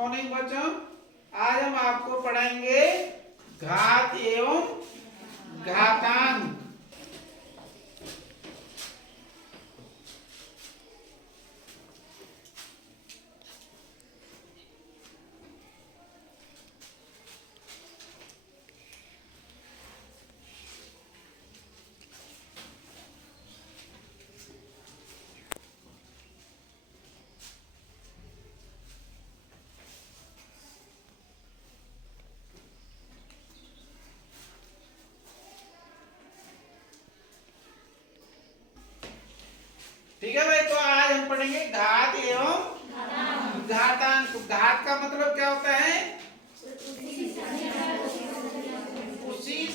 Morning बच्चों, आज हम आपको पढ़ाएंगे घात एवं घातांक। ठीक है भाई, तो आज हम पढ़ेंगे घात एवं घातांक। तो घात का मतलब क्या होता है? उसी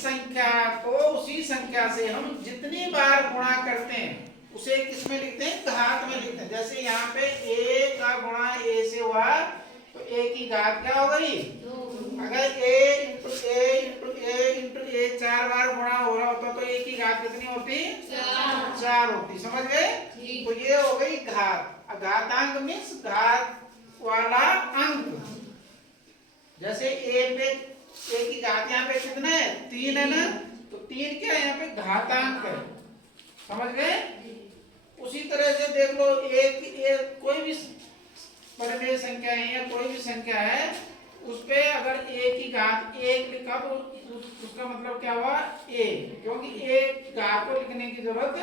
संख्या से हम जितनी बार गुणा करते हैं उसे किस में लिखते हैं? घात में लिखते हैं। जैसे यहाँ पे a का गुणा a से हुआ तो a की घात क्या हो गई? अगर a इंटू a 4 बार गुणा हो रहा होता तो a की घात कितनी होती? 4 होती। समझ गए? तो ये हो गई घात। घातांक मीन्स घात वाला अंक। जैसे a की घात यहाँ पे कितना है? 3 है ना, तो 3 क्या है यहाँ पे? घातांक है। समझ गए? उसी तरह से देख लो, कोई भी परिमेय संख्या है या कोई भी संख्या है, उस पे अगर a की घात 1 लिखा तो उसका मतलब क्या हुआ? a, क्योंकि a घात को लिखने की जरूरत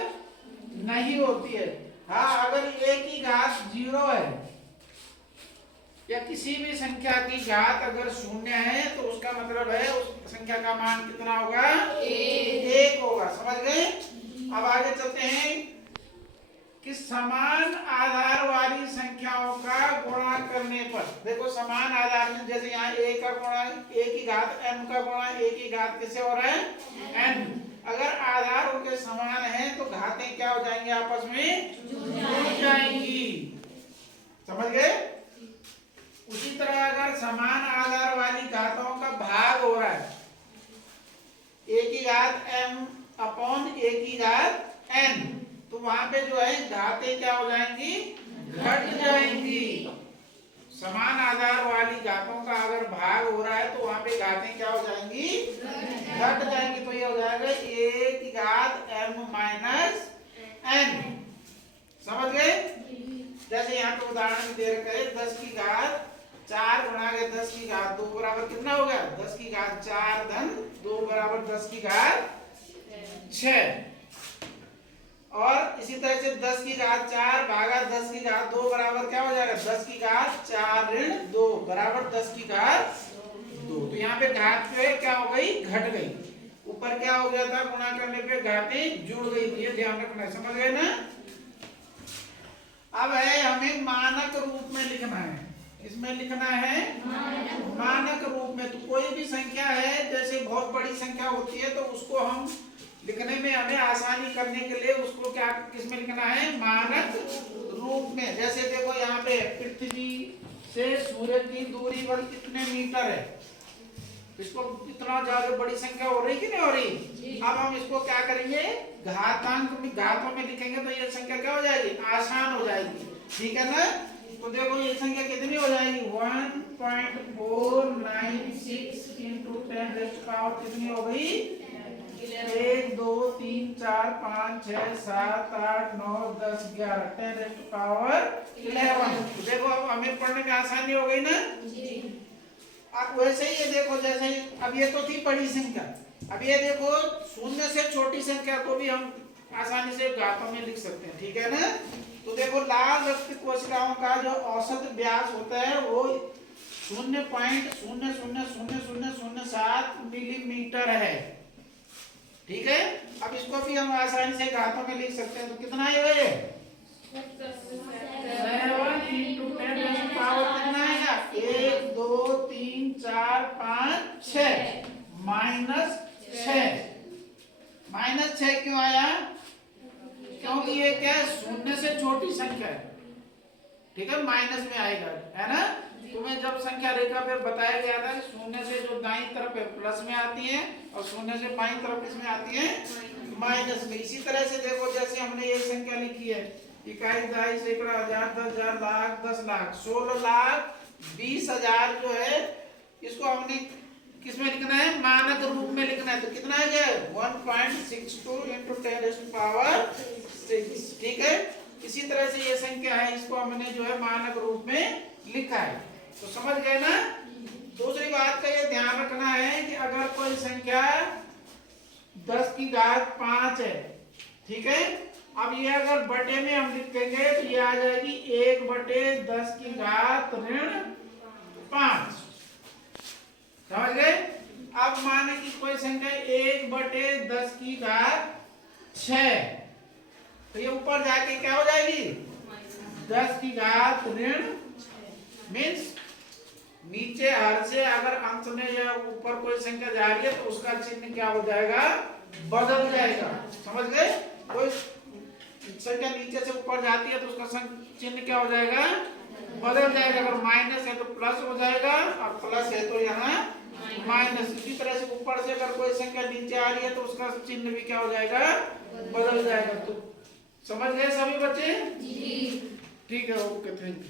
नहीं होती है। हाँ, अगर a की घात 0 है या किसी भी संख्या की घात अगर 0 है तो उसका मतलब है उस संख्या का मान कितना होगा? 1 होगा। समझ गए? अब आगे चलते हैं कि समान आधार वाली संख्याओं का गुणा करने पर। देखो, समान आधार में जैसे यहाँ a का गुणा a की घात m का गुणा a की घात किससे हो रहा है? n। अगर आधार उनके समान है तो घातें क्या हो जाएंगी? आपस में जुड़ जाएंगी। समझ गए? उसी तरह अगर समान आधार वाली घातों का भाग हो रहा है, a की घात m अपॉन a की घात n, तो वहां पे जो है घातें क्या हो जाएंगी? घट जाएंगी। समान आधार वाली घातों का अगर भाग हो रहा है तो वहां पे घातें क्या हो जाएंगी? घट जाएंगी। तो ये हो जाएगा a की घात m माइनस n। समझ गए? जैसे यहाँ पे उदाहरण में दे रखा है 10 की घात 4 गुणा के 10 की घात 2 बराबर कितना हो गया? 10 की घात 4 धन 2 बराबर 10 की घात 6। और इसी तरह से 10 की घात 4 भागा 10 की घात 2 बराबर क्या हो जाएगा? 10 की घात 4 ऋण 2 बराबर 10 की घात 2। तो यहाँ पे घात जो है क्या हो गई? घट गई। ऊपर क्या हो गया था? गुणा करने पे घातें जुड़ गई थी। ये ध्यान रखना है। समझ गए ना? अब है हमें मानक रूप में लिखना है। इसमें लिखना है मानक रूप में। तो कोई भी संख्या है, जैसे बहुत बड़ी संख्या होती है तो उसको हम लिखने में हमें आसानी करने के लिए उसको क्या किसमें लिखना है? मानक रूप में। जैसे देखो यहाँ पे पृथ्वी से सूरज की दूरी पर कितने मीटर है? इसको इतना ज्यादा बड़ी संख्या हो रही कि नहीं हो रही? अब हम इसको क्या करेंगे? घातों में लिखेंगे तो ये संख्या क्या हो जाएगी? आसान हो जाएगी। ठीक है ना? तो देखो ये संख्या कितनी हो जाएगी? 1.496 इंटू 10⁻⁴ कितनी हो गई? 1 2 3 4 5 6 7 8 9 10 11 10⁻11। देखो अब हमें पढ़ने में आसानी हो गई ना? अब वैसे ही ये देखो, जैसे अब ये तो थी बड़ी संख्या, अब ये देखो शून्य से छोटी संख्या को भी हम आसानी से घातों में लिख सकते हैं। ठीक है ना? तो देखो, लाल रक्त कोशिकाओं का जो औसत व्यास होता है वो 0.000007 मिलीमीटर है। ठीक है? अब इसको भी हम आसानी से घातों में लिख सकते हैं। तो कितना है ये? 7 इंटू 10⁻⁴ कितना आएगा? 1 2 3 4 5 6 माइनस 6। माइनस 6 क्यों आया? क्योंकि ये क्या है? शून्य से छोटी संख्या है। ठीक है? माइनस में आएगा, है ना? तुम्हें जब संख्या रेखा पे बताया गया था कि शून्य से जो दाईं तरफ है प्लस में आती है और शून्य से बाईं तरफ किसमें आती है? माइनस में। इसी तरह से देखो, जैसे हमने ये संख्या लिखी है, इकाई, दहाई, सैकड़ा, हजार, 10,000, लाख, 10 लाख, 16 लाख 20,000 जो है इसको हमने किसमें लिखना है, मानक रूप में लिखना है। तो कितना आ गया 1.62 × 10⁻6। ठीक है, इसी तरह से ये संख्या है, इसको हमने जो है मानक रूप में लिखा है। तो समझ गए ना। दूसरी बात का ये ध्यान रखना है कि अगर कोई संख्या 10⁻5 है, ठीक है, अब ये अगर बटे में हम लिखेंगे तो ये आ जाएगी 1/10⁻⁵5। समझ गए। अब माने कि कोई संख्या 1/10⁻6, तो ये ऊपर जाके क्या हो जाएगी 10⁻⁻, मीन्स नीचे हर से अगर अंश में या ऊपर कोई संख्या जा रही है तो उसका चिन्ह क्या हो जाएगा, बदल जाएगा। समझ गए। कोई संख्या नीचे से ऊपर जाती है तो उसका चिन्ह क्या हो जाएगा, बदल जाएगा। अगर माइनस है तो प्लस हो जाएगा, और प्लस है तो यहाँ माइनस। इसी तरह से ऊपर से अगर कोई संख्या नीचे आ रही है तो उसका चिन्ह भी क्या हो जाएगा, बदल जाएगा। तो समझ गए सभी बच्चे। ठीक है, ओके, थैंक यू।